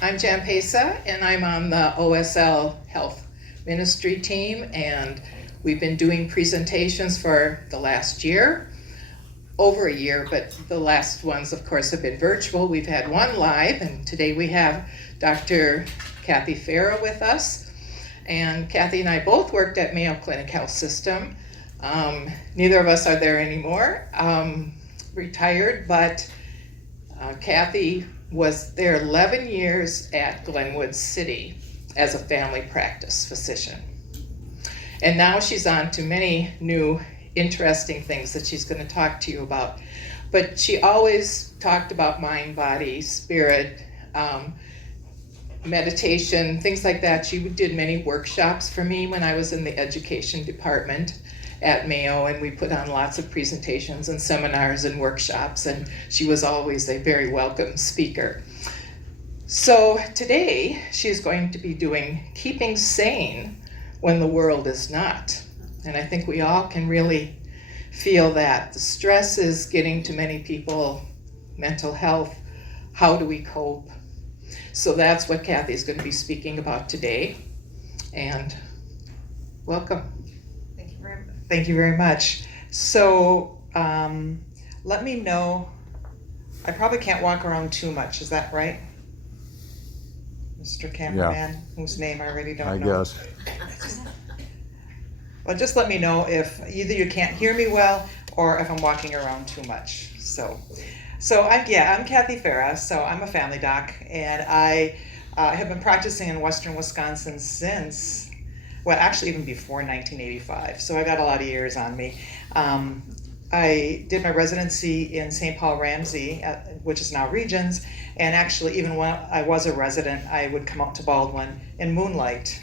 I'm Jan Pesa, and I'm on the OSL Health Ministry team, and we've been doing presentations for the last year, over a year, but the last ones, of course, have been virtual. We've had one live, and today we have Dr. Kathy Farah with us. And Kathy and I both worked at Mayo Clinic Health System. Neither of us are there anymore, retired, but Kathy was there 11 years at Glenwood City as a family practice physician. And now she's on to many new interesting things that she's going to talk to you about. But she always talked about mind, body, spirit, meditation, things like that. She did many workshops for me when I was in the education department at Mayo, and we put on lots of presentations and seminars and workshops, and she was always a very welcome speaker. So today she's going to be doing Keeping Sane When the World Is Not. And I think we all can really feel that. The stress is getting to many people, mental health, how do we cope? So that's what Kathy's going to be speaking about today. And welcome. Thank you very much. So let me know, I probably can't walk around too much, is that right? Mr. Cameraman, whose name I already don't know. I guess. Well, just let me know if either you can't hear me well or if I'm walking around too much. So I'm Kathy Farah, so I'm a family doc, and I have been practicing in Western Wisconsin since, well, actually even before 1985, so I got a lot of years on me. I did my residency in St. Paul Ramsey, which is now Regions, and actually even when I was a resident, I would come out to Baldwin in moonlight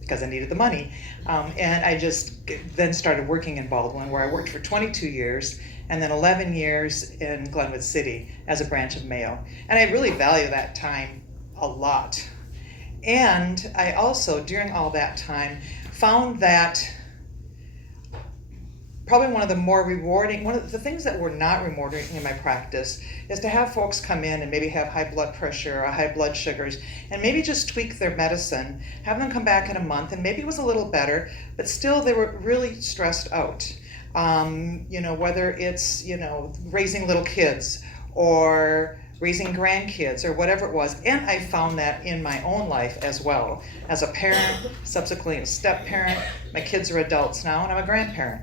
because I needed the money. And I just then started working in Baldwin, where I worked for 22 years, and then 11 years in Glenwood City as a branch of Mayo. And I really value that time a lot. And I also, during all that time, found that probably one of the things that were not rewarding in my practice is to have folks come in and maybe have high blood pressure or high blood sugars and maybe just tweak their medicine, have them come back in a month, and maybe it was a little better, but still they were really stressed out. Whether it's, raising little kids or raising grandkids or whatever it was. And I found that in my own life as well. As a parent, subsequently a step parent, my kids are adults now, and I'm a grandparent.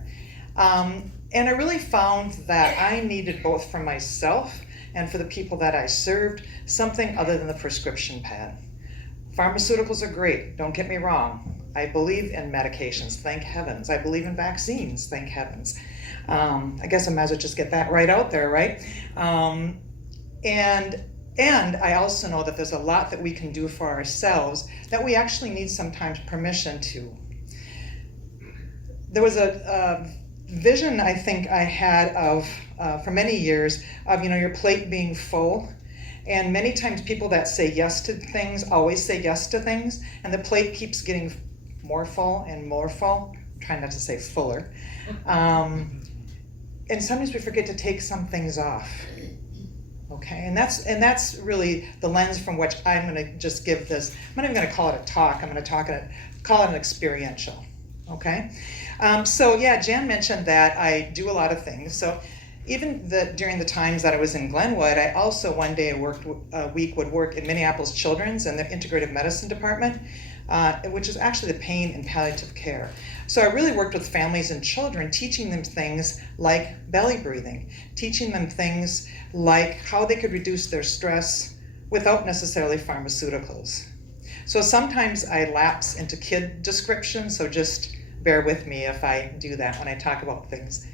And I really found that I needed, both for myself and for the people that I served, something other than the prescription pad. Pharmaceuticals are great, don't get me wrong. I believe in medications, thank heavens. I believe in vaccines, thank heavens. I guess I might as well just get that right out there, right? And I also know that there's a lot that we can do for ourselves that we actually need sometimes permission to. There was a vision I think I had of, for many years, of your plate being full. And many times people that say yes to things always say yes to things, and the plate keeps getting more full and more full. I'm trying not to say fuller. And sometimes we forget to take some things off. Okay, and that's really the lens from which I'm going to just give this. I'm not even going to call it a talk. I'm going to call it an experiential. Okay, Jan mentioned that I do a lot of things. So even during the times that I was in Glenwood, I also one day a week would work in Minneapolis Children's in the integrative medicine department, which is actually the pain and palliative care. So I really worked with families and children, teaching them things like belly breathing, teaching them things like how they could reduce their stress without necessarily pharmaceuticals. So sometimes I lapse into kid description, so just bear with me if I do that when I talk about things.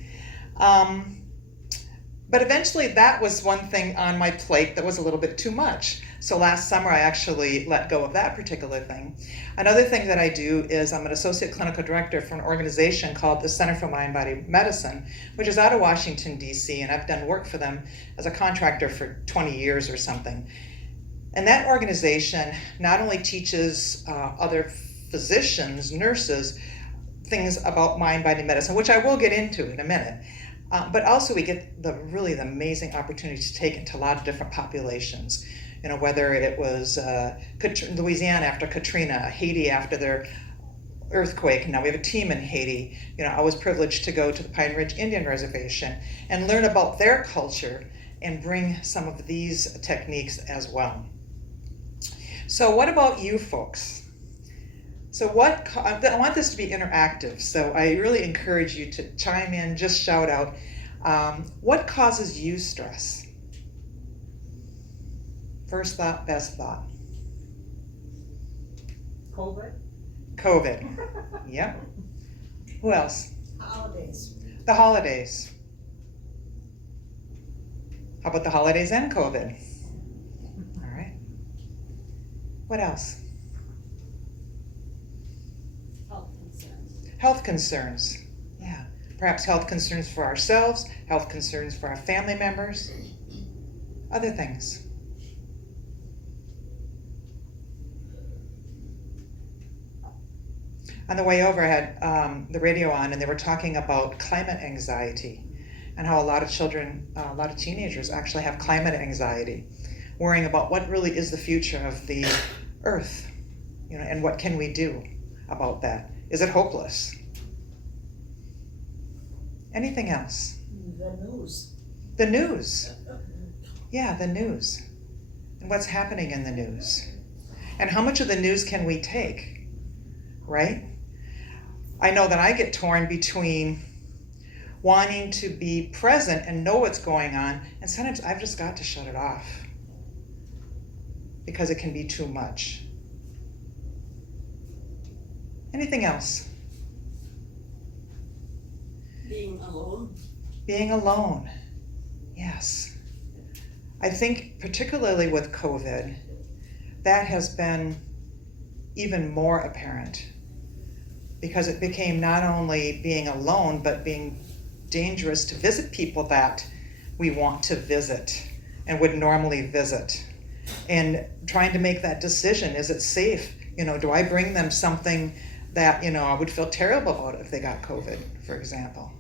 But eventually that was one thing on my plate that was a little bit too much. So last summer I actually let go of that particular thing. Another thing that I do is I'm an associate clinical director for an organization called the Center for Mind-Body Medicine, which is out of Washington, D.C., and I've done work for them as a contractor for 20 years or something. And that organization not only teaches other physicians, nurses, things about mind-body medicine, which I will get into in a minute, but also we get the amazing opportunity to take into a lot of different populations. You know, whether it was Louisiana after Katrina, Haiti after their earthquake. Now we have a team in Haiti. You know, I was privileged to go to the Pine Ridge Indian Reservation and learn about their culture and bring some of these techniques as well. So what about you folks? So I want this to be interactive, so I really encourage you to chime in, just shout out. What causes you stress? First thought, best thought. COVID. Yep. Who else? Holidays. The holidays. How about the holidays and COVID? All right. What else? Health concerns. Health concerns. Yeah. Perhaps health concerns for ourselves, health concerns for our family members, other things. On the way over, I had the radio on, and they were talking about climate anxiety and how a lot of children, a lot of teenagers actually have climate anxiety, worrying about what really is the future of the earth, you know, and what can we do about that? Is it hopeless? Anything else? The news. The news. Yeah, the news. And what's happening in the news? And how much of the news can we take, right? I know that I get torn between wanting to be present and know what's going on, and sometimes I've just got to shut it off because it can be too much. Anything else? Being alone. Being alone. Yes. I think particularly with COVID, that has been even more apparent because it became not only being alone, but being dangerous to visit people that we want to visit and would normally visit. And trying to make that decision, is it safe? You know, do I bring them something that, you know, I would feel terrible about if they got COVID, for example?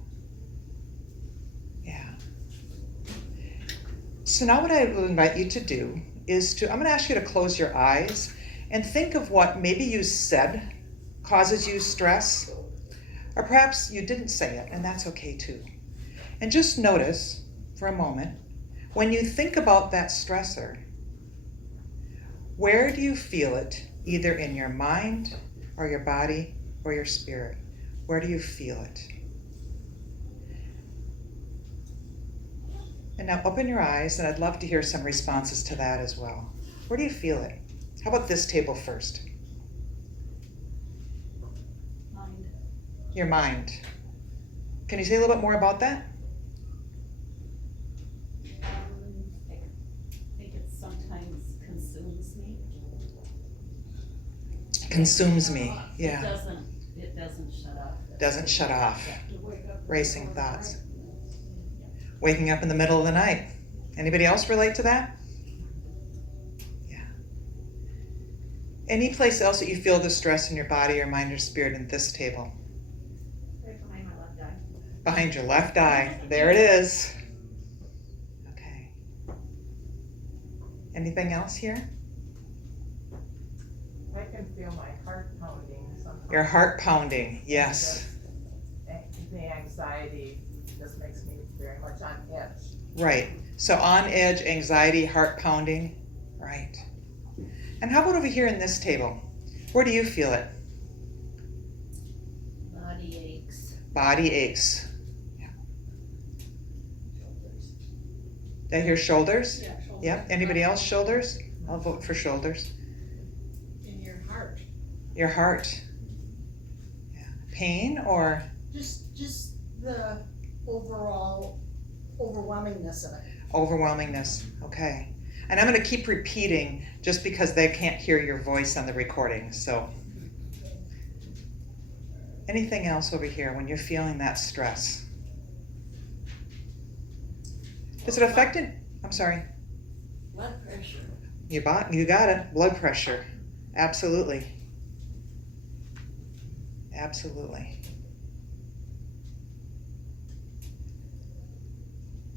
Yeah. So now what I will invite you to do is I'm gonna ask you to close your eyes and think of what maybe you said causes you stress, or perhaps you didn't say it, and that's okay too. And just notice for a moment, when you think about that stressor, where do you feel it, either in your mind or your body or your spirit? Where do you feel it? And now open your eyes, and I'd love to hear some responses to that as well. Where do you feel it? How about this table first? Mind. Your mind. Can you say a little bit more about that? I think it sometimes consumes me. Consumes me, It yeah. doesn't shut off. Doesn't shut off. To wake up Racing thoughts. Waking up in the middle of the night. Anybody else relate to that? Yeah. Any place else that you feel the stress in your body or mind or spirit in this table? Right behind my left eye. Behind your left eye. There it is. Okay. Anything else here? I can feel my heart pounding sometimes. Your heart pounding, yes. The anxiety just makes me very much on edge. Right. So on edge, anxiety, heart pounding. Right. And how about over here in this table? Where do you feel it? Body aches. Body aches. Yeah. Did I hear shoulders? Yeah, shoulders. Yep. Anybody else shoulders? I'll vote for shoulders. In your heart. Your heart. Yeah. Pain or Just the overall overwhelmingness of it. overwhelmingness? Okay. And I'm going to keep repeating just because they can't hear your voice on the recording. So anything else over here when you're feeling that stress? Does it affect it? I'm sorry. Blood pressure. You got it. Blood pressure. Absolutely. Absolutely.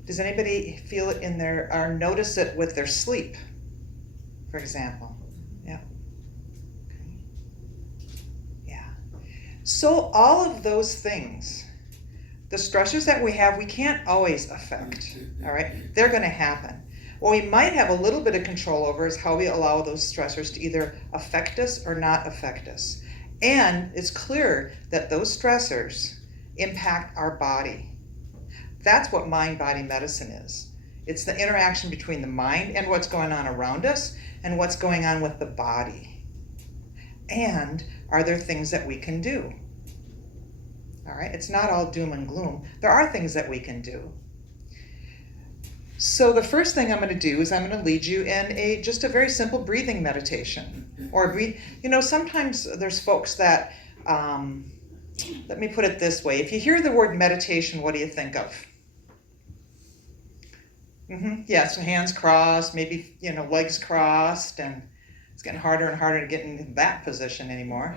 Does anybody feel it in their, or notice it with their sleep? for example. Yeah. Okay. Yeah. So all of those things, the stressors that we have, we can't always affect, all right? They're gonna happen. What we might have a little bit of control over is how we allow those stressors to either affect us or not affect us. And it's clear that those stressors impact our body. That's what mind-body medicine is. It's the interaction between the mind and what's going on around us and what's going on with the body. And are there things that we can do? All right, it's not all doom and gloom. There are things that we can do. So the first thing I'm going to do is I'm going to lead you in just a very simple breathing meditation. Or sometimes there's folks that, let me put it this way. If you hear the word meditation, what do you think of? Yeah, so hands crossed, maybe, legs crossed, and it's getting harder and harder to get in that position anymore.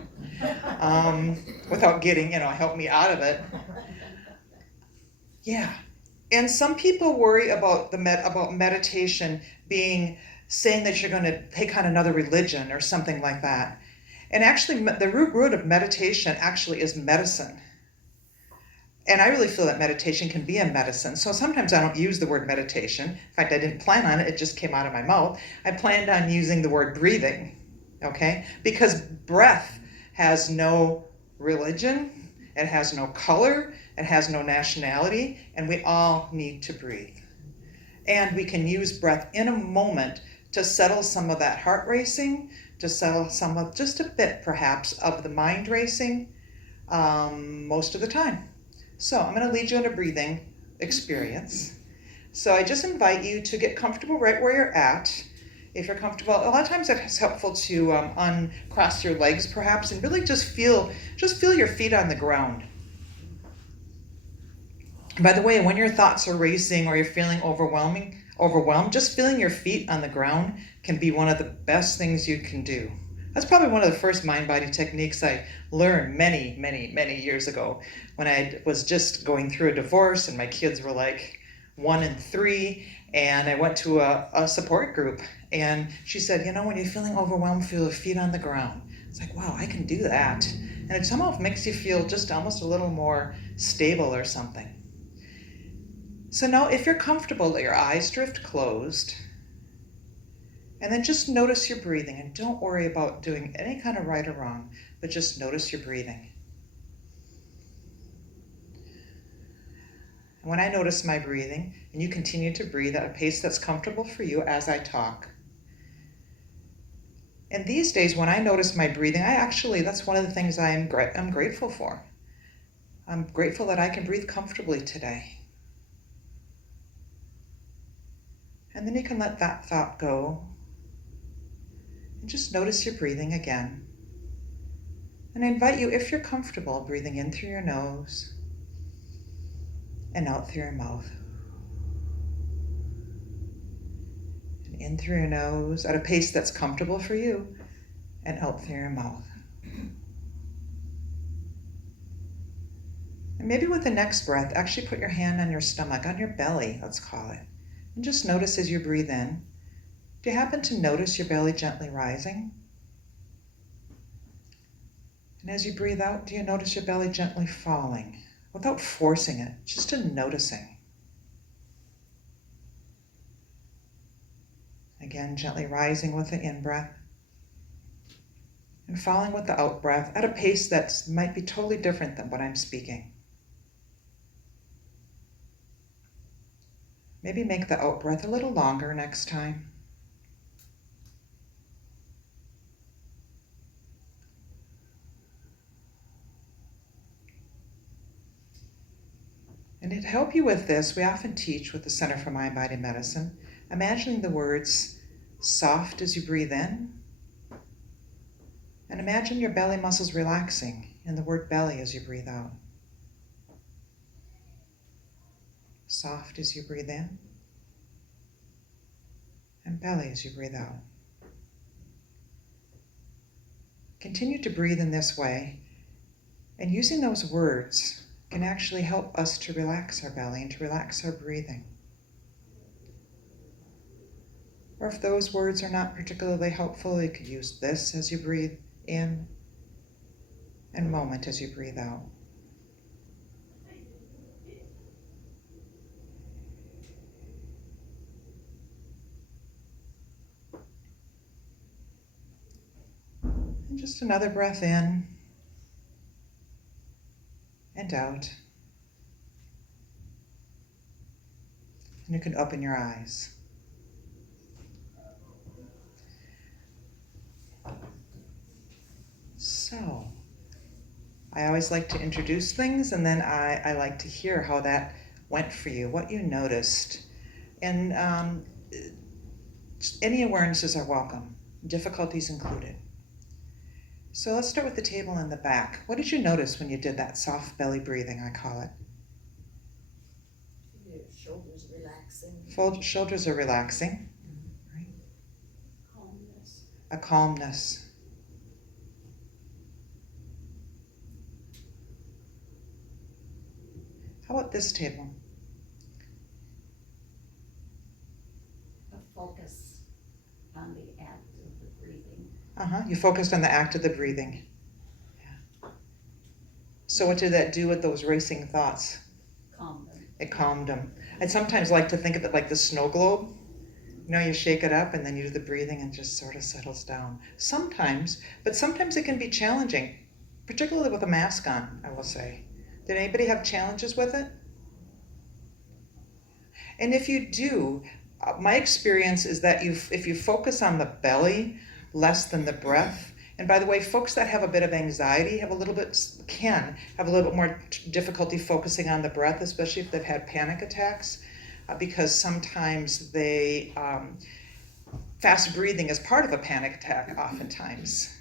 Without getting, help me out of it. Yeah. And some people worry about about meditation saying that you're going to take on another religion or something like that. And actually, the root of meditation actually is medicine. And I really feel that meditation can be a medicine. So sometimes I don't use the word meditation. In fact, I didn't plan on it. It just came out of my mouth. I planned on using the word breathing, okay? Because breath has no religion. It has no color. It has no nationality. And we all need to breathe. And we can use breath in a moment to settle some of that heart racing, to settle some of, just a bit perhaps, of the mind racing most of the time. So I'm going to lead you in a breathing experience. So I just invite you to get comfortable right where you're at. If you're comfortable, a lot of times it's helpful to uncross your legs perhaps and really just feel your feet on the ground. By the way, when your thoughts are racing or you're feeling overwhelmed, just feeling your feet on the ground can be one of the best things you can do. That's probably one of the first mind-body techniques I learned many, many, many years ago when I was just going through a divorce and my kids were like 1 and 3, and I went to a support group, and she said, when you're feeling overwhelmed, feel your feet on the ground. It's like, wow, I can do that. And it somehow makes you feel just almost a little more stable or something. So now if you're comfortable, let your eyes drift closed. And then just notice your breathing, and don't worry about doing any kind of right or wrong, but just notice your breathing. And when I notice my breathing, and you continue to breathe at a pace that's comfortable for you as I talk. And these days, when I notice my breathing, that's one of the things I'm grateful for. I'm grateful that I can breathe comfortably today. And then you can let that thought go. And just notice your breathing again. And I invite you, if you're comfortable, breathing in through your nose and out through your mouth. And in through your nose at a pace that's comfortable for you, and out through your mouth. And maybe with the next breath, actually put your hand on your stomach, on your belly, let's call it. And just notice as you breathe in, do you happen to notice your belly gently rising? And as you breathe out, do you notice your belly gently falling without forcing it, just a noticing? Again, gently rising with the in-breath and falling with the out-breath at a pace that might be totally different than what I'm speaking. Maybe make the out-breath a little longer next time. And to help you with this, we often teach with the Center for Mind-Body Medicine, imagining the words soft as you breathe in, and imagine your belly muscles relaxing, and the word belly as you breathe out. Soft as you breathe in, and belly as you breathe out. Continue to breathe in this way, and using those words can actually help us to relax our belly and to relax our breathing. Or if those words are not particularly helpful, you could use this as you breathe in and moment as you breathe out. And just another breath in and out. And you can open your eyes. So, I always like to introduce things, and then I like to hear how that went for you, what you noticed. And any awarenesses are welcome, difficulties included. So let's start with the table in the back. What did you notice when you did that soft belly breathing, I call it? Your shoulders relaxing. Shoulders are relaxing. Right? Calmness. A calmness. How about this table? A focus on the act of the breathing. You focused on the act of the breathing. Yeah. So what did that do with those racing thoughts? Calm them. It calmed them. I'd sometimes like to think of it like the snow globe. You know, you shake it up and then you do the breathing and it just sort of settles down. Sometimes, but sometimes it can be challenging, particularly with a mask on, I will say. Did anybody have challenges with it? And if you do, my experience is that if you focus on the belly less than the breath, and by the way, folks that have a bit of anxiety can have a little bit more difficulty focusing on the breath, especially if they've had panic attacks, because sometimes fast breathing is part of a panic attack oftentimes.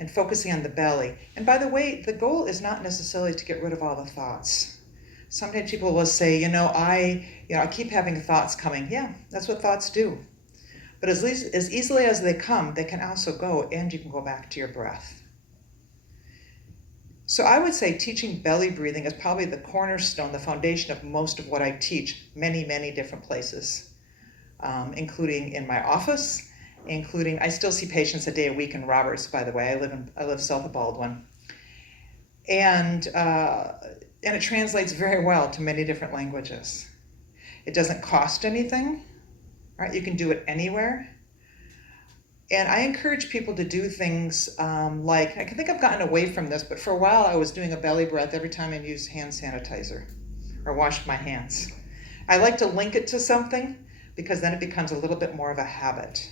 And focusing on the belly. And by the way, the goal is not necessarily to get rid of all the thoughts. Sometimes people will say, I keep having thoughts coming. Yeah, that's what thoughts do. But as easily as they come, they can also go, and you can go back to your breath. So I would say teaching belly breathing is probably the cornerstone, the foundation of most of what I teach, many, many different places, including in my office, I still see patients a day a week in Roberts, by the way. I live south of Baldwin. And it translates very well to many different languages. It doesn't cost anything, right? You can do it anywhere. And I encourage people to do things like, I think I've gotten away from this, but for a while I was doing a belly breath every time I used hand sanitizer or washed my hands. I like to link it to something because then it becomes a little bit more of a habit.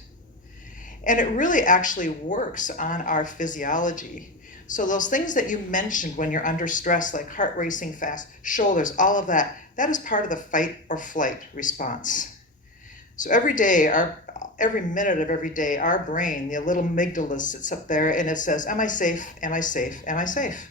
And it really actually works on our physiology. So those things that you mentioned when you're under stress, like heart racing fast, shoulders, all of that is part of the fight or flight response. So every day, every minute of every day, our brain, the little amygdala sits up there and it says, am I safe, am I safe, am I safe?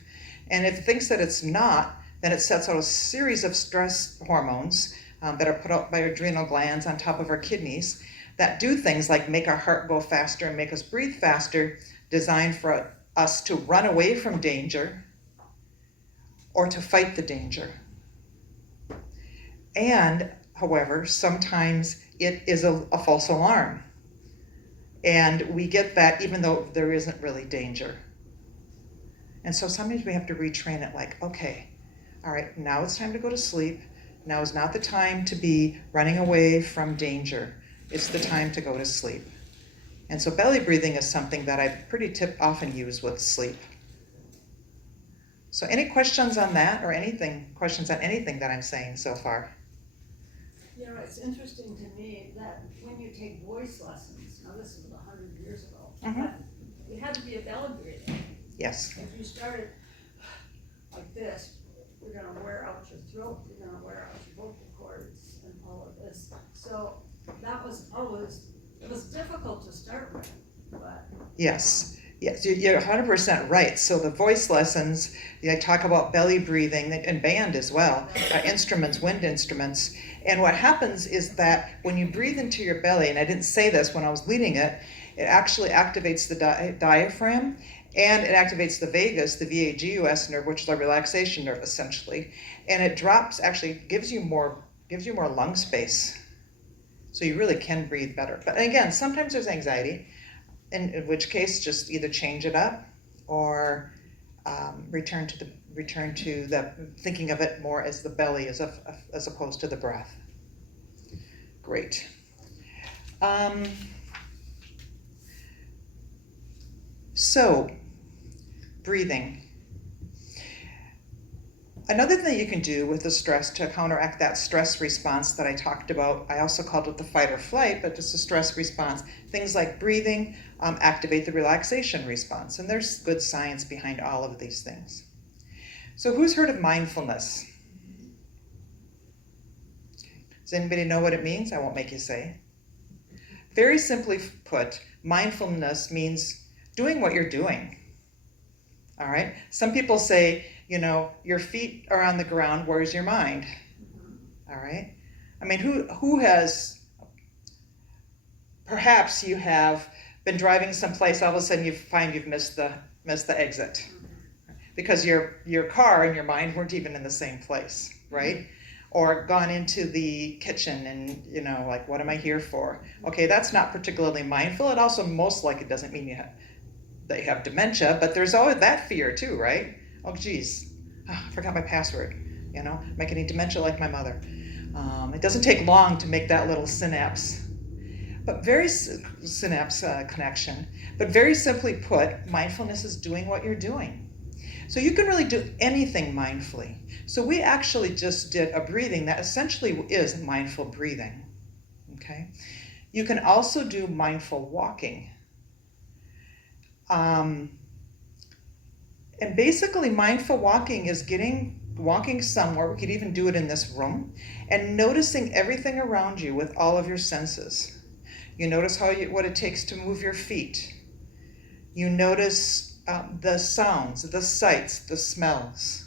And if it thinks that it's not, then it sets out a series of stress hormones that are put out by our adrenal glands on top of our kidneys that do things like make our heart go faster and make us breathe faster, designed for us to run away from danger or to fight the danger. And, however, sometimes it is a false alarm. And we get that even though there isn't really danger. And so sometimes we have to retrain it like, okay, all right, now it's time to go to sleep. Now is not the time to be running away from danger. It's the time to go to sleep. And so belly breathing is something that I often use with sleep. So any questions on that or questions on anything that I'm saying so far? It's interesting to me that when you take voice lessons, now this is 100 years ago, Mhm. but you had to be a belly breather. Yes. If you started like this, you're gonna wear out your throat, you're gonna wear out your vocal cords and all of this. So that was always, it was difficult to start with, but. Yes, you're 100% right. So the voice lessons, I talk about belly breathing and band as well, instruments, wind instruments. And what happens is that when you breathe into your belly, and I didn't say this when I was leading it, it actually activates the diaphragm and it activates the vagus, the VAGUS nerve, which is our relaxation nerve essentially. And it gives you more lung space. So you really can breathe better. But again, sometimes there's anxiety, in which case just either change it up or return to the thinking of it more as the belly as opposed to the breath. Great. So, breathing. Another thing you can do with the stress to counteract that stress response that I talked about, I also called it the fight or flight, but just a stress response. Things like breathing activate the relaxation response, and there's good science behind all of these things. So who's heard of mindfulness? Does anybody know what it means? I won't make you say. Very simply put, mindfulness means doing what you're doing. All right? Some people say, your feet are on the ground, where's your mind? All right? I mean, who has, perhaps you have been driving someplace, all of a sudden you find you've missed the exit. Because your car and your mind weren't even in the same place, right? Or gone into the kitchen and, like, what am I here for? Okay, that's not particularly mindful. It also most likely doesn't mean that you have dementia, but there's always that fear too, right? Oh, geez, I forgot my password. Am I getting dementia like my mother? It doesn't take long to make that little synapse connection. But very simply put, mindfulness is doing what you're doing. So you can really do anything mindfully. So we actually just did a breathing that essentially is mindful breathing. Okay? You can also do mindful walking. And basically mindful walking is walking somewhere, we could even do it in this room, and noticing everything around you with all of your senses. You notice what it takes to move your feet. You notice the sounds, the sights, the smells.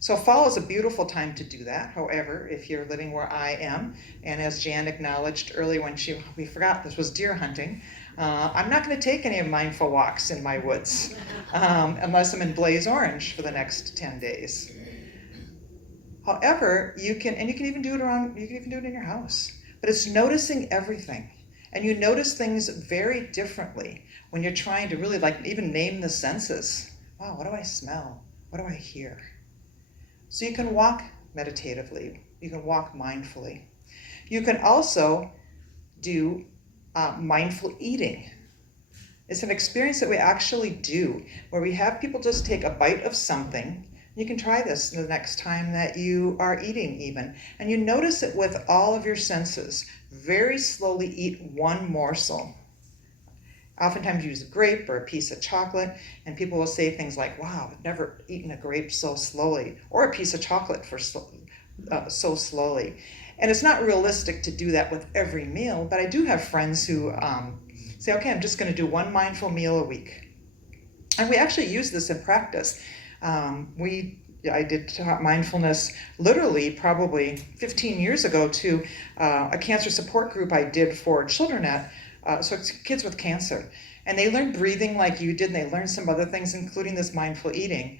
So fall is a beautiful time to do that. However, if you're living where I am, and as Jan acknowledged earlier when we forgot this was deer hunting, I'm not going to take any mindful walks in my woods unless I'm in blaze orange for the next 10 days. However, you can even do it in your house. But it's noticing everything. And you notice things very differently when you're trying to really even name the senses. Wow, what do I smell? What do I hear? So you can walk meditatively. You can walk mindfully. You can also do mindful eating. It's an experience that we actually do where we have people just take a bite of something. You can try this the next time that you are eating even. And you notice it with all of your senses. Very slowly eat one morsel. Oftentimes use a grape or a piece of chocolate, and people will say things like, wow, I've never eaten a grape so slowly, or a piece of chocolate so slowly. And it's not realistic to do that with every meal, but I do have friends who say, okay, I'm just going to do one mindful meal a week. And we actually use this in practice. I did mindfulness literally probably 15 years ago to a cancer support group I did for children so it's kids with cancer. And they learned breathing like you did, and they learned some other things, including this mindful eating.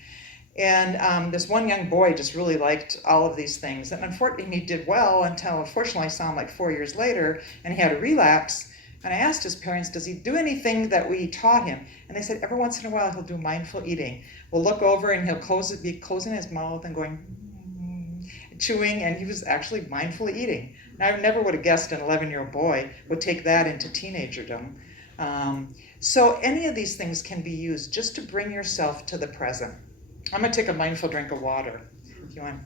And this one young boy just really liked all of these things. And unfortunately, he did well until, unfortunately, I saw him like 4 years later, and he had a relapse. And I asked his parents, does he do anything that we taught him? And they said, every once in a while, he'll do mindful eating. We'll look over, and he'll be closing his mouth and going, chewing, and he was actually mindfully eating. Now, I never would have guessed an 11-year-old boy would take that into teenagerdom. So any of these things can be used just to bring yourself to the present. I'm going to take a mindful drink of water, if you want.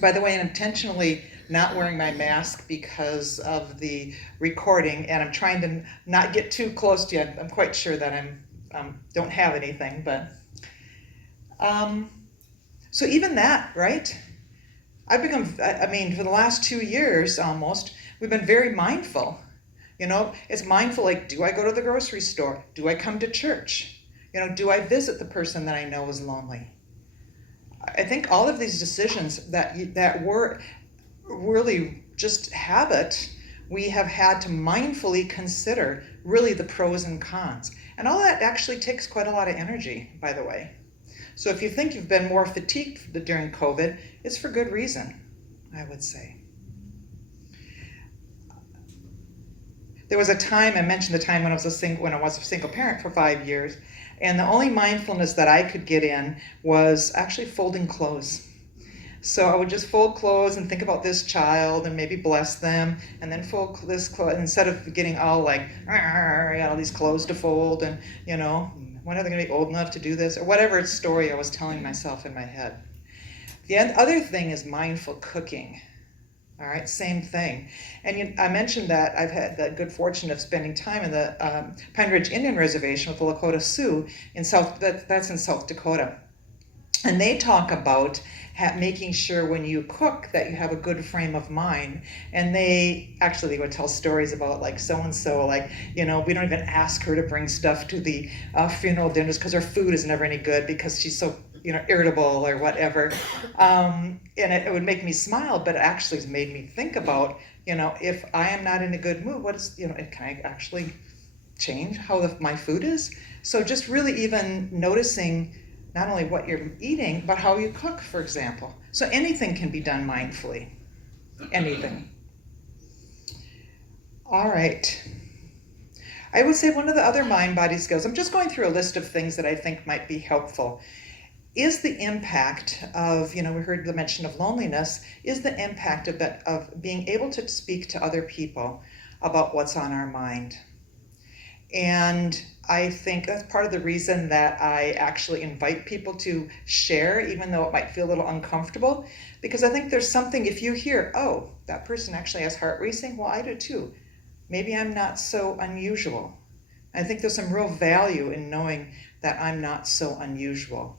By the way, I'm intentionally not wearing my mask because of the recording, and I'm trying to not get too close to you. I'm quite sure that I don't have anything, but so even that, right? I've become, for the last 2 years almost, we've been very mindful. It's mindful, like, do I go to the grocery store? Do I come to church? Do I visit the person that I know is lonely? I think all of these decisions that were really just habit, we have had to mindfully consider really the pros and cons. And all that actually takes quite a lot of energy, by the way. So if you think you've been more fatigued during COVID, it's for good reason, I would say. There was a time, I mentioned the time when I was a single parent for 5 years, and the only mindfulness that I could get in was actually folding clothes. So I would just fold clothes and think about this child and maybe bless them, and then fold this clothes instead of getting all like, I got all these clothes to fold, and when are they going to be old enough to do this, or whatever story I was telling myself in my head. The other thing is mindful cooking. All right, same thing. And I mentioned that I've had the good fortune of spending time in the Pine Ridge Indian Reservation with the Lakota Sioux that's in South Dakota. And they talk about making sure when you cook that you have a good frame of mind. And they would tell stories about like so-and-so, like, we don't even ask her to bring stuff to the funeral dinners because her food is never any good because she's so irritable or whatever. And it would make me smile, but it actually made me think about, if I am not in a good mood, can I actually change how my food is? So just really even noticing not only what you're eating, but how you cook, for example. So anything can be done mindfully. Anything. All right. I would say one of the other mind-body skills, I'm just going through a list of things that I think might be helpful, is the impact of, we heard the mention of loneliness, is the impact of being able to speak to other people about what's on our mind. And I think that's part of the reason that I actually invite people to share, even though it might feel a little uncomfortable, because I think there's something, if you hear, oh, that person actually has heart racing, well, I do too. Maybe I'm not so unusual. I think there's some real value in knowing that I'm not so unusual.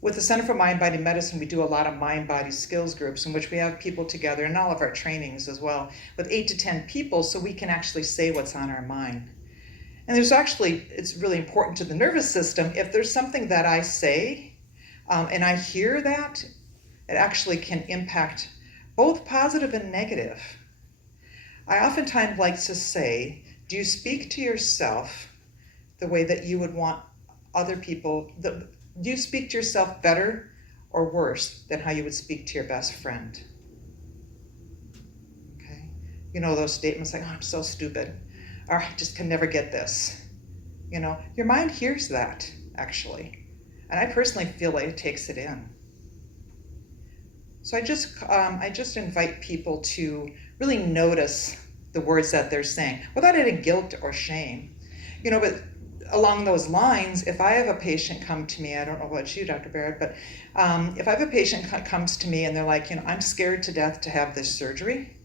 With the Center for Mind-Body Medicine, we do a lot of mind-body skills groups in which we have people together, in all of our trainings as well, with 8 to 10 people so we can actually say what's on our mind. And it's really important to the nervous system. If there's something that I say and I hear that, it actually can impact both positive and negative. I oftentimes like to say, do you speak to yourself the way that you would want other people, do you speak to yourself better or worse than how you would speak to your best friend? Okay, those statements like, oh, I'm so stupid, or I just can never get this. Your mind hears that, actually. And I personally feel like it takes it in. So I just invite people to really notice the words that they're saying without any guilt or shame. But along those lines, if I have a patient come to me, I don't know about you, Dr. Barrett, but if I have a patient comes to me and they're like, I'm scared to death to have this surgery,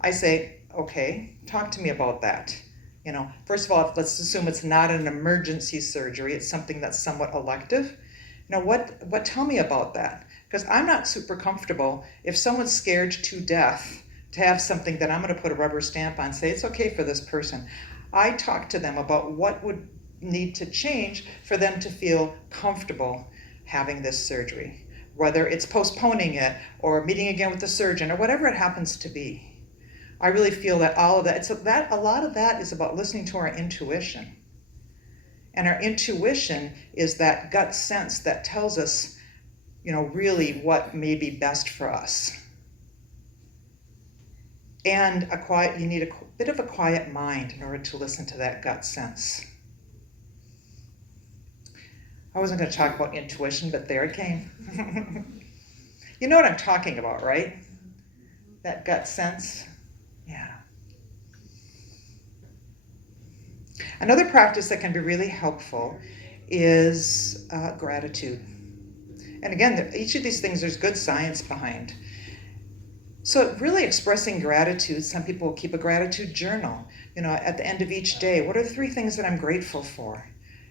I say, okay, talk to me about that. First of all, let's assume it's not an emergency surgery, it's something that's somewhat elective. Tell me about that? Because I'm not super comfortable if someone's scared to death to have something that I'm going to put a rubber stamp on, say it's okay for this person. I talk to them about what would need to change for them to feel comfortable having this surgery, whether it's postponing it or meeting again with the surgeon or whatever it happens to be. I really feel that all of that, a lot of that is about listening to our intuition. And our intuition is that gut sense that tells us, really what may be best for us. And you need a bit of a quiet mind in order to listen to that gut sense. I wasn't going to talk about intuition, but there it came. You know what I'm talking about, right? That gut sense. Yeah. Another practice that can be really helpful is gratitude. And again, each of these things there's good science behind. So really expressing gratitude, some people will keep a gratitude journal. At the end of each day, what are 3 things that I'm grateful for?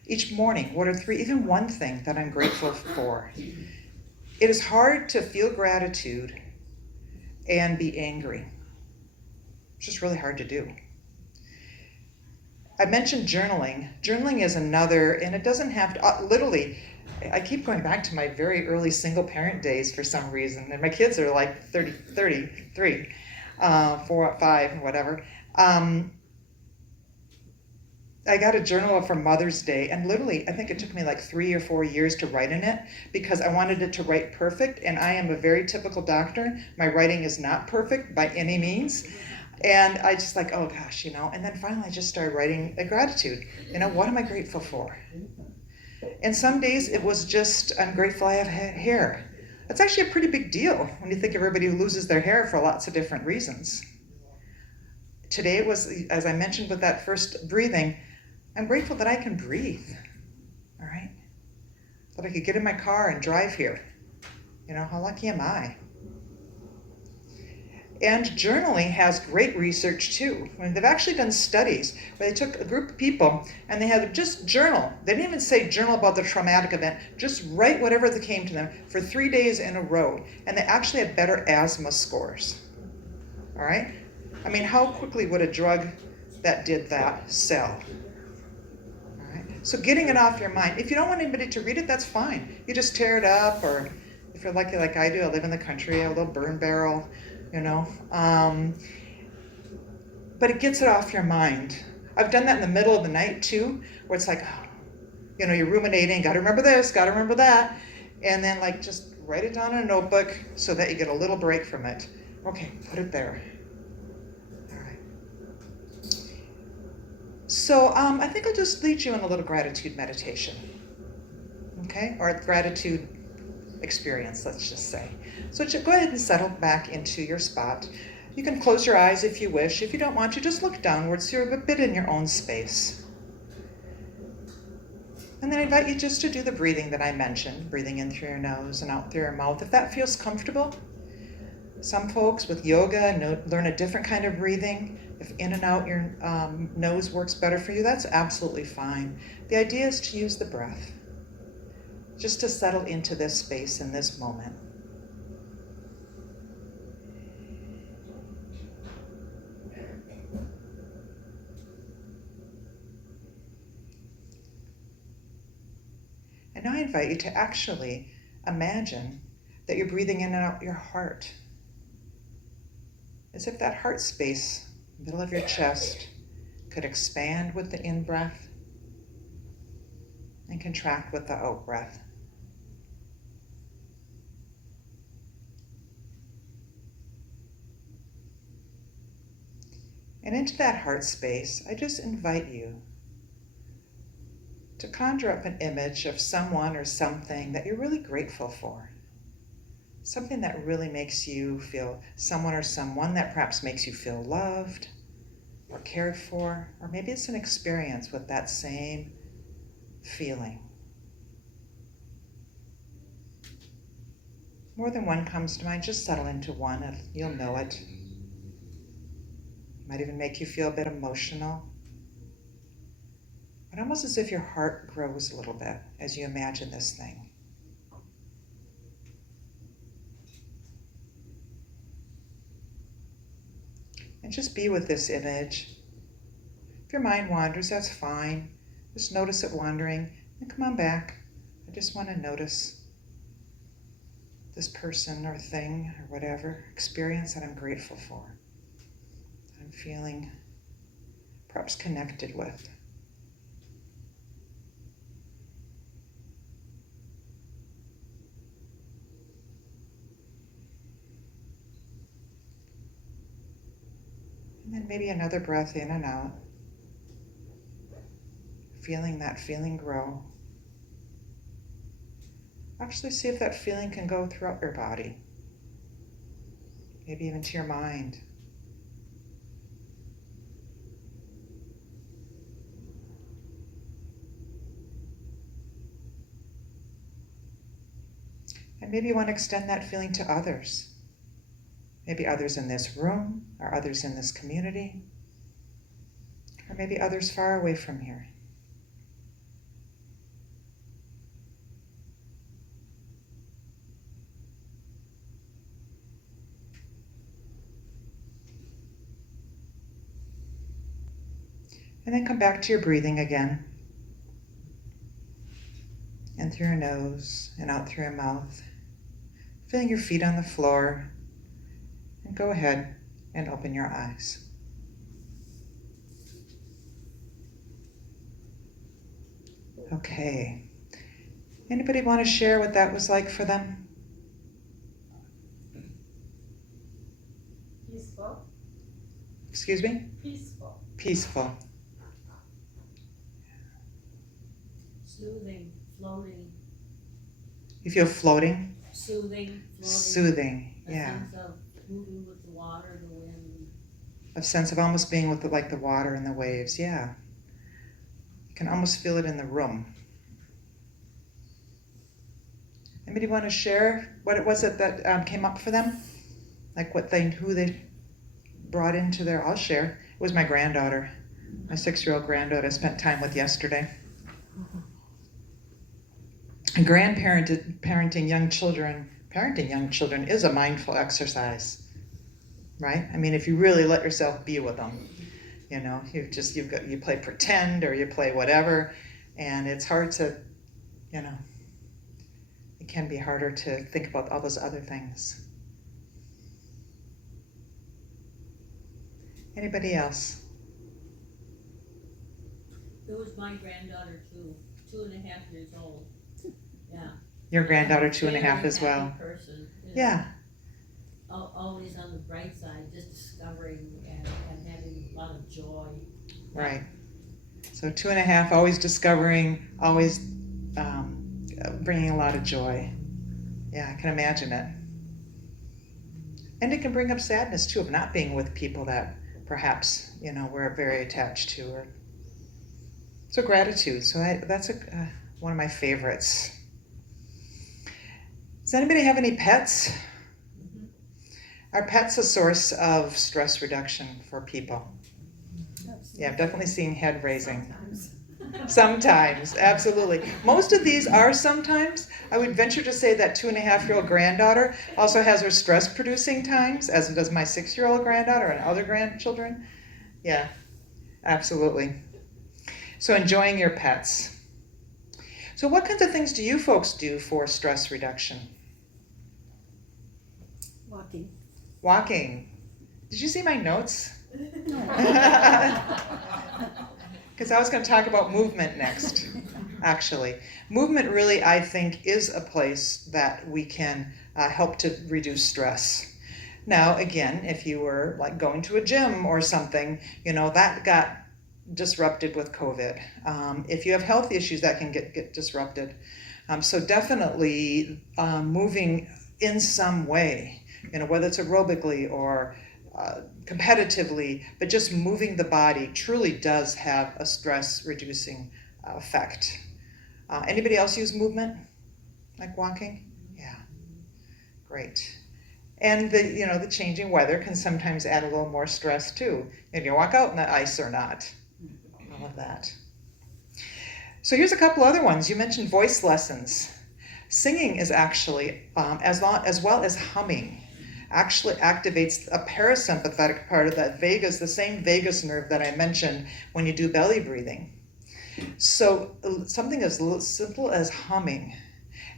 Each morning, what are 3, even one thing that I'm grateful for? It is hard to feel gratitude and be angry. It's just really hard to do. I mentioned journaling. Journaling is another, and it doesn't have to, literally, I keep going back to my very early single parent days for some reason, and my kids are like 33, 4, 5, whatever. I got a journal for Mother's Day, and literally, I think it took me like 3 or 4 years to write in it because I wanted it to write perfect, and I am a very typical doctor. My writing is not perfect by any means. And I just like, oh gosh, and then finally I just started writing a gratitude. What am I grateful for? And some days it was just, I'm grateful I have hair. That's actually a pretty big deal when you think of everybody who loses their hair for lots of different reasons. Today it was, as I mentioned with that first breathing, I'm grateful that I can breathe, all right? That I could get in my car and drive here. How lucky am I? And journaling has great research too. They've actually done studies where they took a group of people and they had them just journal. They didn't even say journal about the traumatic event, just write whatever that came to them for 3 days in a row. And they actually had better asthma scores. All right? I mean, how quickly would a drug that did that sell? All right? So getting it off your mind. If you don't want anybody to read it, that's fine. You just tear it up, or if you're lucky like I do, I live in the country, I have a little burn barrel. But it gets it off your mind. I've done that in the middle of the night too, where it's like, you're ruminating, gotta remember this, gotta remember that, and then just write it down in a notebook so that you get a little break from it. Okay, put it there. All right. So I think I'll just lead you in a little gratitude meditation, okay, or gratitude experience, let's just say. So go ahead and settle back into your spot. You can close your eyes if you wish. If you don't want to, just look downwards so you're a bit in your own space. And then I invite you just to do the breathing that I mentioned, breathing in through your nose and out through your mouth, if that feels comfortable. Some folks with yoga learn a different kind of breathing. If in and out your nose works better for you, that's absolutely fine. The idea is to use the breath, just to settle into this space in this moment. And now I invite you to actually imagine that you're breathing in and out your heart, as if that heart space, middle of your chest, could expand with the in-breath and contract with the out-breath. And into that heart space, I just invite you to conjure up an image of someone or something that you're really grateful for. Something that really makes you feel, someone or someone that perhaps makes you feel loved or cared for, or maybe it's an experience with that same feeling. More than one comes to mind, just settle into one and you'll know it. Might even make you feel a bit emotional. But almost as if your heart grows a little bit as you imagine this thing. And just be with this image. If your mind wanders, that's fine. Just notice it wandering and come on back. I just want to notice this person or thing or whatever experience that I'm grateful for, that I'm feeling perhaps connected with. And then maybe another breath in and out, feeling that feeling grow. Actually see if that feeling can go throughout your body, maybe even to your mind. And maybe you want to extend that feeling to others. Maybe others in this room, or others in this community, or maybe others far away from here. And then come back to your breathing again. In through your nose and out through your mouth. Feeling your feet on the floor. And go ahead and open your eyes. Okay. Anybody want to share what that was like for them? Peaceful. Excuse me? Peaceful, Peaceful. soothing, floating, You feel floating? soothing, floating. Soothing, A yeah. sense of moving with the water, the wind. A sense of almost being with like the water and the waves, yeah. You can almost feel it in the room. Anybody want to share what it was that came up for them? Like who they brought into their, I'll share. It was my granddaughter, my 6-year-old granddaughter I spent time with yesterday. And parenting young children is a mindful exercise, right? I mean, if you really let yourself be with them, you know, you play pretend or you play whatever, and it's hard to, you know, it can be harder to think about all those other things. Anybody else? It was my granddaughter too, 2.5 years old. Yeah. Your granddaughter 2.5 Very as well. happy person, you know. Yeah. Always on the bright side, just discovering and having a lot of joy. Right. So 2.5, always discovering, always bringing a lot of joy. Yeah, I can imagine it. And it can bring up sadness too of not being with people that perhaps, you know, we're very attached to. So gratitude. So that's one of my favorites. Does anybody have any pets? Are pets a source of stress reduction for people? Yeah, I've definitely seen head raising. Sometimes, absolutely. Most of these are sometimes. I would venture to say that 2.5-year-old granddaughter also has her stress producing times, as does my 6-year-old granddaughter and other grandchildren. Yeah, absolutely. So enjoying your pets. So what kinds of things do you folks do for stress reduction? Walking. Walking. Did you see my notes? Because I was going to talk about movement next, actually. Movement really, I think, is a place that we can help to reduce stress. Now, again, if you were like going to a gym or something, you know, that got disrupted with COVID. If you have health issues, that can get disrupted. So definitely moving in some way, you know, whether it's aerobically or competitively, but just moving the body truly does have a stress reducing effect. Anybody else use movement, like walking? Yeah, great. And the changing weather can sometimes add a little more stress too. If you walk out in the ice or not, all of that. So here's a couple other ones. You mentioned voice lessons. Singing is actually, as well as humming, actually activates a parasympathetic part of that vagus, the same vagus nerve that I mentioned when you do belly breathing. So something as simple as humming.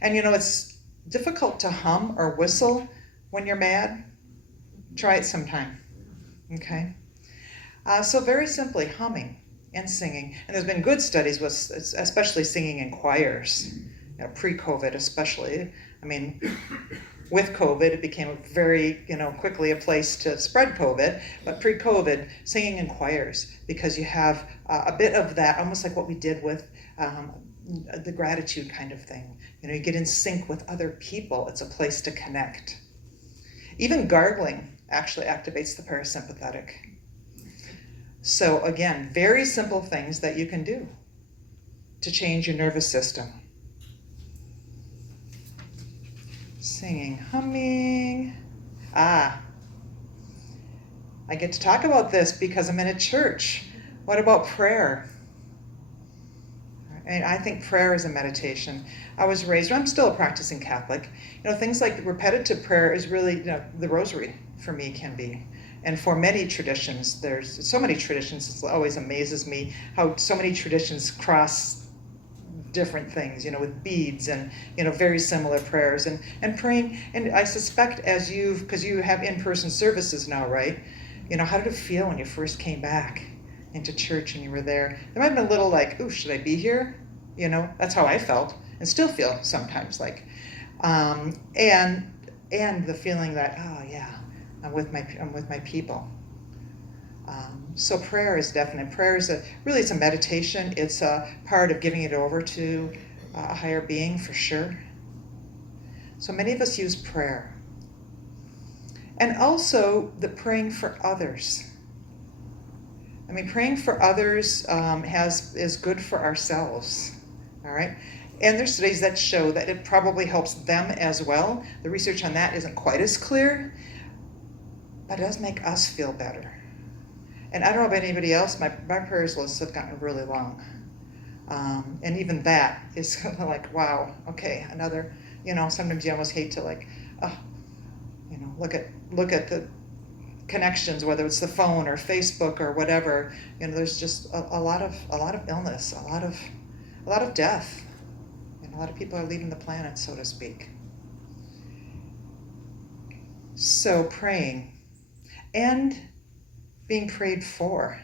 And you know, it's difficult to hum or whistle when you're mad. Try it sometime, okay? So very simply, humming and singing. And there's been good studies with especially singing in choirs, you know, pre-COVID especially. I mean, with COVID, it became very, quickly a place to spread COVID, but pre-COVID, singing in choirs, because you have a bit of that, almost like what we did with the gratitude kind of thing. You know, you get in sync with other people. It's a place to connect. Even gargling actually activates the parasympathetic. So again, very simple things that you can do to change your nervous system. Singing, humming. I get to talk about this because I'm in a church. What about prayer? And I think prayer is a meditation. I'm still a practicing Catholic. You know, things like repetitive prayer is really, the rosary for me can be. And for many traditions, there's so many traditions, it always amazes me how so many traditions cross different things, with beads and, very similar prayers and praying. And I suspect because you have in-person services now, right? How did it feel when you first came back into church and you were there? There might have been a little like, ooh, should I be here? That's how I felt and still feel sometimes like. And the feeling that, oh yeah, I'm with my people. So prayer is definite. Prayer is it's a meditation. It's a part of giving it over to a higher being for sure. So many of us use prayer. And also the praying for others. I mean, praying for others is good for ourselves, all right? And there's studies that show that it probably helps them as well. The research on that isn't quite as clear, but it does make us feel better. And I don't know about anybody else, my prayers lists have gotten really long. And even that is kind of like, wow, okay, another, sometimes you almost hate to look at the connections, whether it's the phone or Facebook or whatever. There's just a lot of illness, a lot of death, and a lot of people are leaving the planet, so to speak. So praying and being prayed for.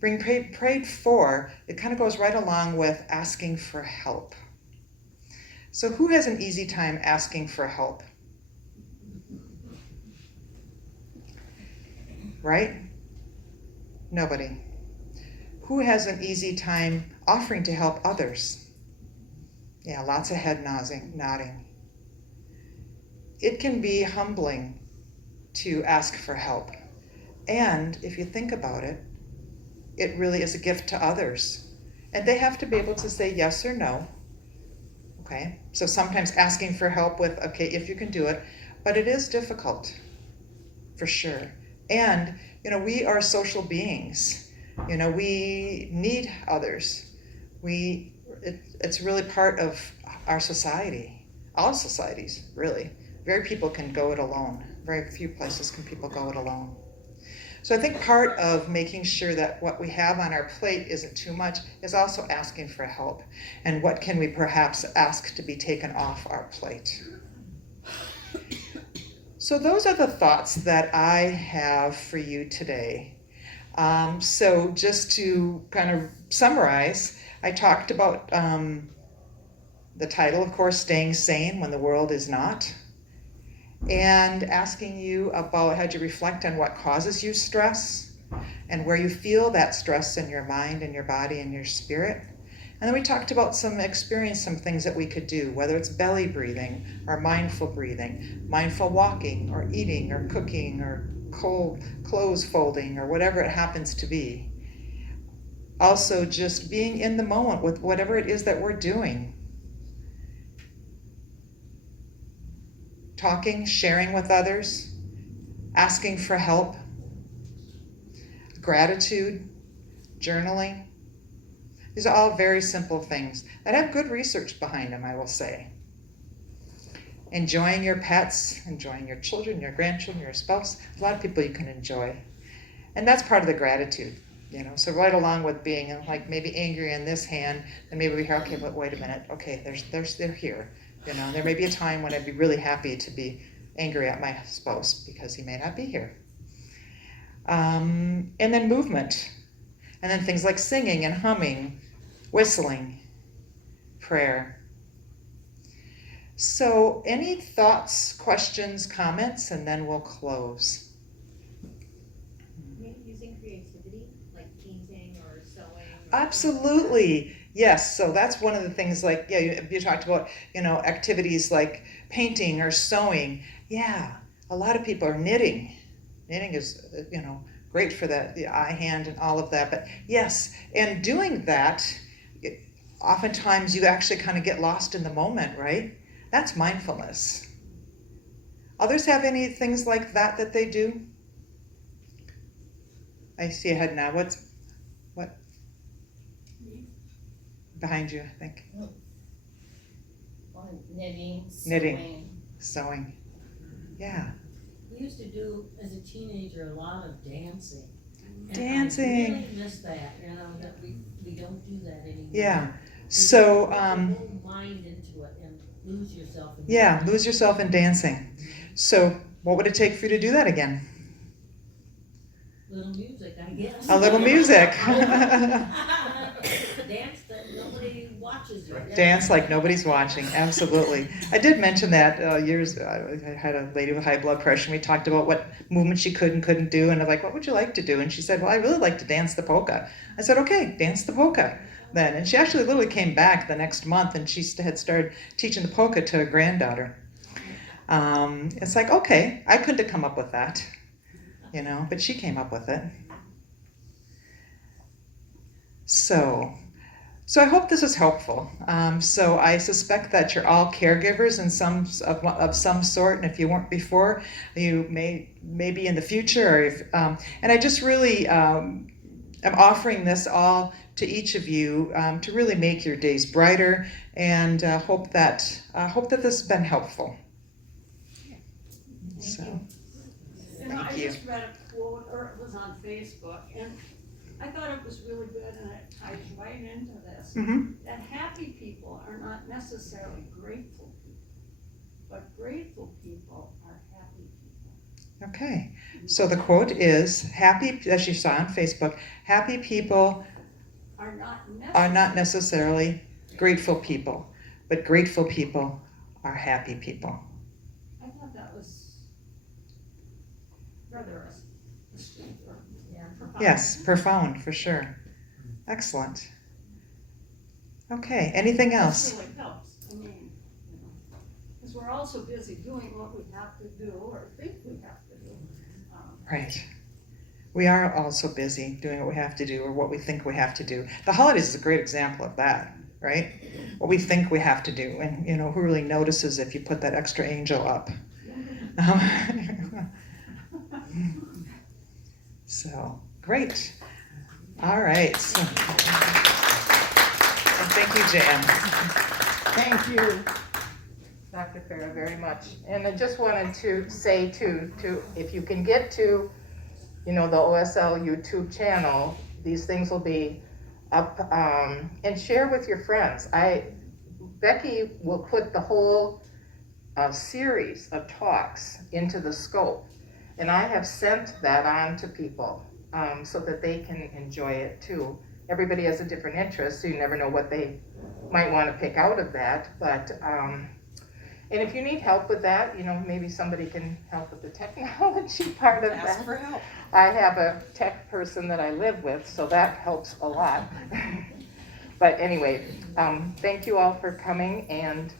Being prayed for, it kind of goes right along with asking for help. So who has an easy time asking for help? Right? Nobody. Who has an easy time offering to help others? Yeah, lots of head nodding. It can be humbling to ask for help. And if you think about it, it really is a gift to others. And they have to be able to say yes or no. Okay? So sometimes asking for help with, okay, if you can do it, but it is difficult, for sure. And, we are social beings. We need others. It's really part of our society. All societies, really. Very few people can go it alone. Very few places can people go it alone. So I think part of making sure that what we have on our plate isn't too much is also asking for help. And what can we perhaps ask to be taken off our plate? So those are the thoughts that I have for you today. So just to kind of summarize, I talked about the title, of course, Staying Sane When the World Is Not, and asking you about how you reflect on what causes you stress and where you feel that stress in your mind and your body and your spirit. And then we talked about some things that we could do, whether it's belly breathing or mindful breathing, mindful walking or eating or cooking or clothes folding or whatever it happens to be. Also just being in the moment with whatever it is that we're doing. Talking, sharing with others, asking for help, gratitude, journaling. These are all very simple things that have good research behind them, I will say. Enjoying your pets, enjoying your children, your grandchildren, your spouse. A lot of people you can enjoy. And that's part of the gratitude, So right along with being like maybe angry in this hand, then maybe we hear, okay, but wait a minute. Okay, they're here. There may be a time when I'd be really happy to be angry at my spouse because he may not be here. And then movement. And then things like singing and humming, whistling, prayer. So any thoughts, questions, comments, and then we'll close. Maybe using creativity, like painting or sewing. Absolutely. Yes, so that's one of the things you talked about, activities like painting or sewing. Yeah, a lot of people are knitting. Knitting is, great for the eye, hand, and all of that. But yes, and doing that, oftentimes you actually kind of get lost in the moment, right? That's mindfulness. Others have any things like that they do? I see a head now. What? Behind you, I think. Knitting, Sewing. Yeah. We used to do, as a teenager, a lot of dancing. And Dancing. I really miss that, that we don't do that anymore. Yeah. And So, you put your whole mind into it and lose yourself in yeah, lose yourself in dancing. So, what would it take for you to do that again? Little music, I guess. A little music. Dance that nobody watches watches you. Dance like nobody's watching, absolutely. I did mention that I had a lady with high blood pressure, and we talked about what movement she could and couldn't do, and I'm like, what would you like to do? And she said, well, I really like to dance the polka. I said, okay, dance the polka then. And she actually literally came back the next month, and she had started teaching the polka to her granddaughter. It's like, okay, I couldn't have come up with that, but she came up with it. So I hope this is helpful. So I suspect that you're all caregivers in of some sort, and if you weren't before, you may be in the future. Or and I just really am offering this all to each of you to really make your days brighter, and hope that this has been helpful. So, I thank you. just read a quote, or it was on Facebook, and I thought it was really good, and it ties right into this. Mm-hmm. That happy people are not necessarily grateful people, but grateful people are happy people. Okay, so the quote is, happy, as you saw on Facebook, happy people Are not necessarily grateful people, but grateful people are happy people. I thought that was rather astute or profound. Yes, profound, for sure. Excellent. Okay, anything else? This really helps. I mean, because we're all so busy doing what we have to do or think we have to do. Right. We are all so busy doing what we have to do or what we think we have to do. The holidays is a great example of that, right? What we think we have to do, and who really notices if you put that extra angel up? So, great. All right. So, and thank you, Jan. Thank you, Dr. Farah, very much. And I just wanted to say to if you can get to, the OSL YouTube channel, these things will be up, and share with your friends. Becky will put the whole series of talks into the scope, and I have sent that on to people so that they can enjoy it too. Everybody has a different interest, so you never know what they might want to pick out of that. But and if you need help with that, maybe somebody can help with the technology part of that. Ask for help. I have a tech person that I live with, so that helps a lot. But anyway, thank you all for coming, and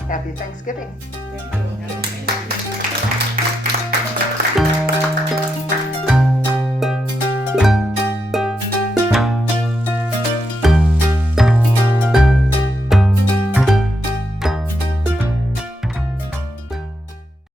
happy Thanksgiving. Thank you.